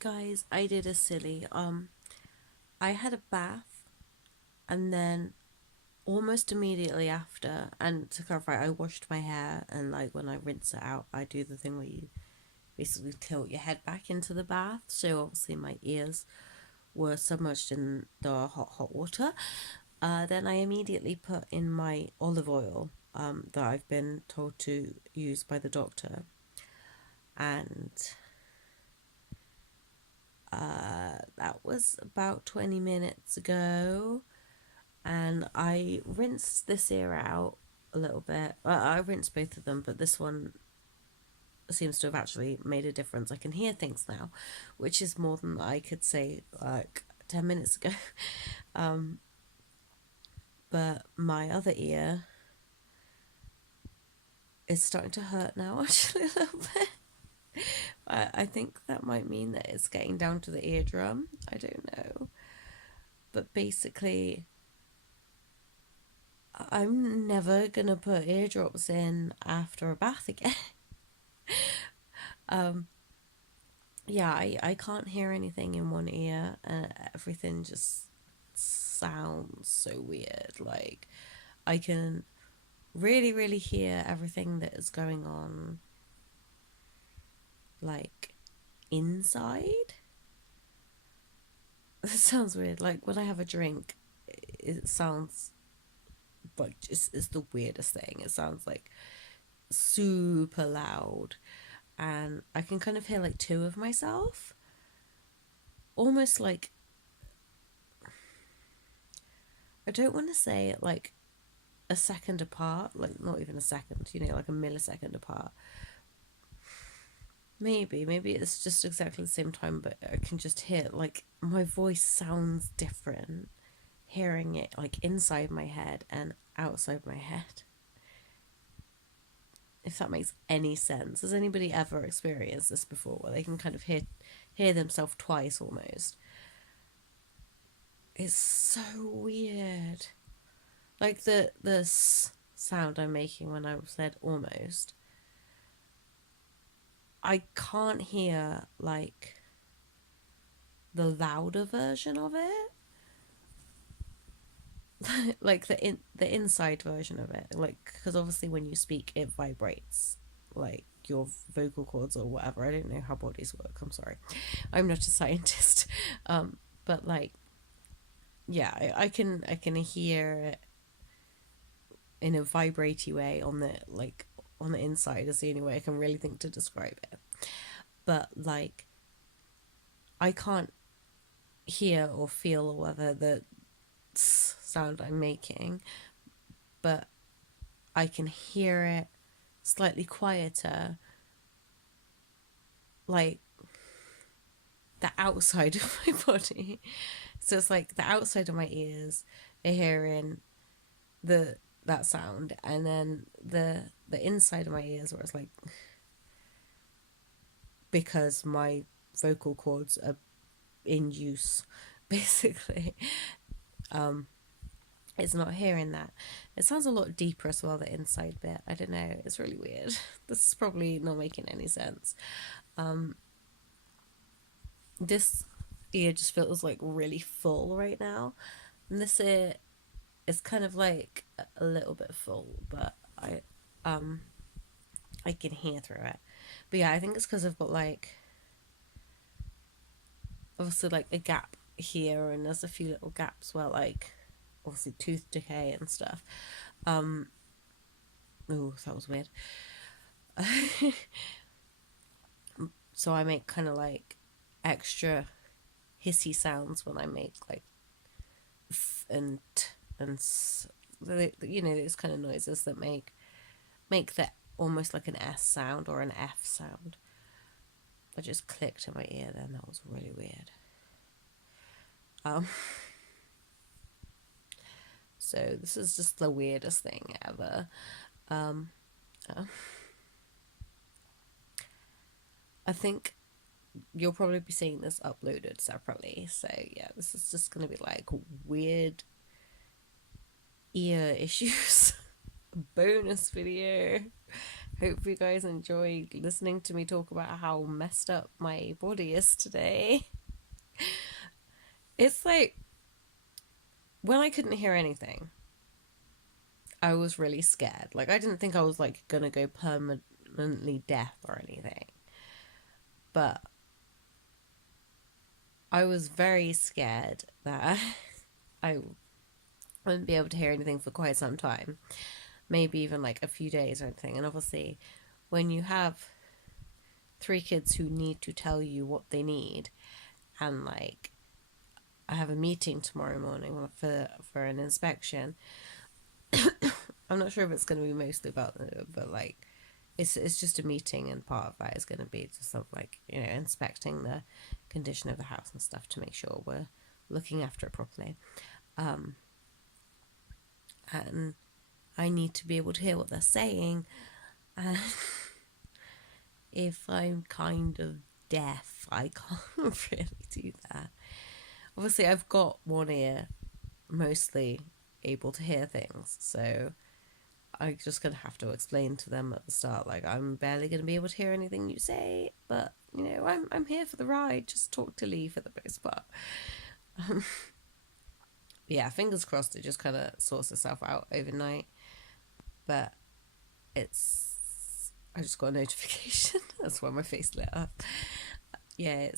Guys, I did a silly. I had a bath and then almost immediately after, and to clarify, I washed my hair and like when I rinse it out, I do the thing where you basically tilt your head back into the bath. So obviously my ears were submerged in the hot water. Then I immediately put in my olive oil that I've been told to use by the doctor, and that was about 20 minutes ago. And I rinsed this ear out a little bit. I rinsed both of them, but this one seems to have actually made a difference. I can hear things now, which is more than I could say like 10 minutes ago. Um, but my other ear is starting to hurt now, actually, a little bit. I think that might mean that it's getting down to the eardrum. I don't know. But basically, I'm never gonna put eardrops in after a bath again. um, yeah, I can't hear anything in one ear, and everything just sounds so weird. Like, I can really, really hear everything that is going on, like, inside. It sounds weird. Like, when I have a drink, it sounds like it's the weirdest thing. It sounds like super loud, and I can kind of hear like two of myself, almost like, I don't want to say it like a second apart, like not even a second, like a millisecond apart. Maybe it's just exactly the same time, but I can just hear like my voice sounds different hearing it like inside my head and outside my head. If that makes any sense. Has anybody ever experienced this before where they can kind of hear themselves twice almost? It's so weird. Like the sound I'm making when I said almost, I can't hear like the louder version of it. Like the inside version of it, like, because obviously when you speak it vibrates, like your vocal cords or whatever. I don't know how bodies work, I'm sorry, I'm not a scientist. But like, yeah, I can hear it in a vibraty way on the, like, on the inside is the only way I can really think to describe it. But like, I can't hear or feel or whether the sound I'm making, but I can hear it slightly quieter, like the outside of my body. So it's like the outside of my ears are hearing the that sound, and then the inside of my ears where it's like, because my vocal cords are in use, basically. um it's not hearing that. It sounds a lot deeper as well, the inside bit. I don't know, it's really weird. This is probably not making any sense. This ear just feels like really full right now, and this ear is kind of like a little bit full, but um I can hear through it. But yeah, I think it's because I've got like, obviously, like a gap here, and there's a few little gaps where, like, obviously tooth decay and stuff. um oh, that was weird. So I make kind of like extra hissy sounds when I make like and and those kind of noises that make that almost like an S sound or an F sound. I just clicked in my ear then. That was really weird. Um, so this is just the weirdest thing ever. Um, uh, I think you'll probably be seeing this uploaded separately. So yeah, this is just gonna be like weird ear issues bonus video. Hope you guys enjoyed listening to me talk about how messed up my body is today. It's like when I couldn't hear anything, I was really scared. Like, I didn't think I was like gonna go permanently deaf or anything, but I was very scared that I wouldn't be able to hear anything for quite some time, maybe even like a few days or anything. And obviously, when you have three kids who need to tell you what they need, and like I have a meeting tomorrow morning for an inspection. I'm not sure if it's going to be mostly about but like it's just a meeting, and part of that is going to be just sort of like, you know, inspecting the condition of the house and stuff to make sure we're looking after it properly. And I need to be able to hear what they're saying, and if I'm kind of deaf, I can't really do that. Obviously, I've got one ear mostly able to hear things, so I'm just gonna have to explain to them at the start, like, I'm barely gonna be able to hear anything you say, but you know, I'm here for the ride. Just talk to Lee for the most part. Yeah, fingers crossed it just kind of sorts itself out overnight. But I just got a notification. That's why my face lit up. Yeah,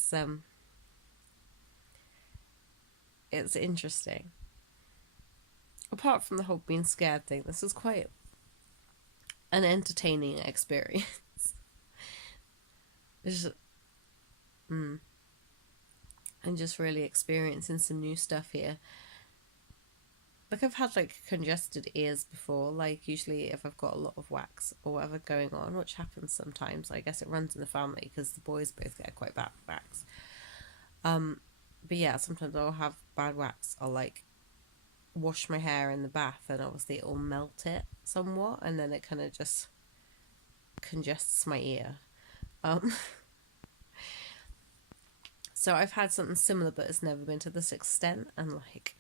it's interesting. Apart from the whole being scared thing, this was quite an entertaining experience. It's just, I'm just really experiencing some new stuff here. Like, I've had like congested ears before, like usually if I've got a lot of wax or whatever going on, which happens sometimes. I guess it runs in the family because the boys both get quite bad wax. But yeah, sometimes I'll have bad wax. I'll like wash my hair in the bath, and obviously it'll melt it somewhat, and then it kind of just congests my ear. So I've had something similar, but it's never been to this extent. And like,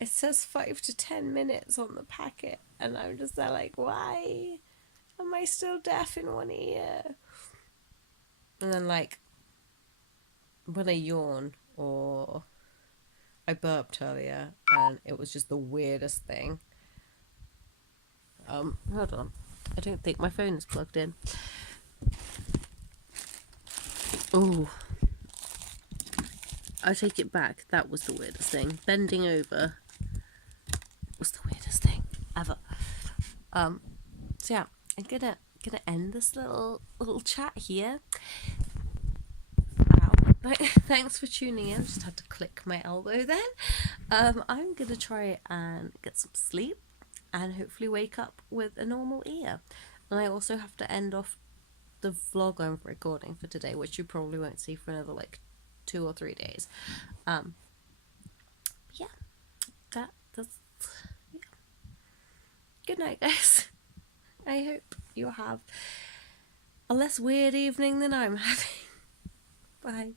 it says 5 to 10 minutes on the packet, and I'm just there like, why am I still deaf in one ear? And then like, when I yawn or I burped earlier, and it was just the weirdest thing. Hold on. I don't think my phone is plugged in. Oh, I take it back. That was the weirdest thing. Bending over was the weirdest thing ever. So yeah, I'm gonna end this little chat here. Wow. Thanks for tuning in. Just had to click my elbow then. I'm gonna try and get some sleep and hopefully wake up with a normal ear. And I also have to end off the vlog I'm recording for today, which you probably won't see for another like 2 or 3 days. Yeah, that's yeah. Good night, guys. I hope you have a less weird evening than I'm having. Bye.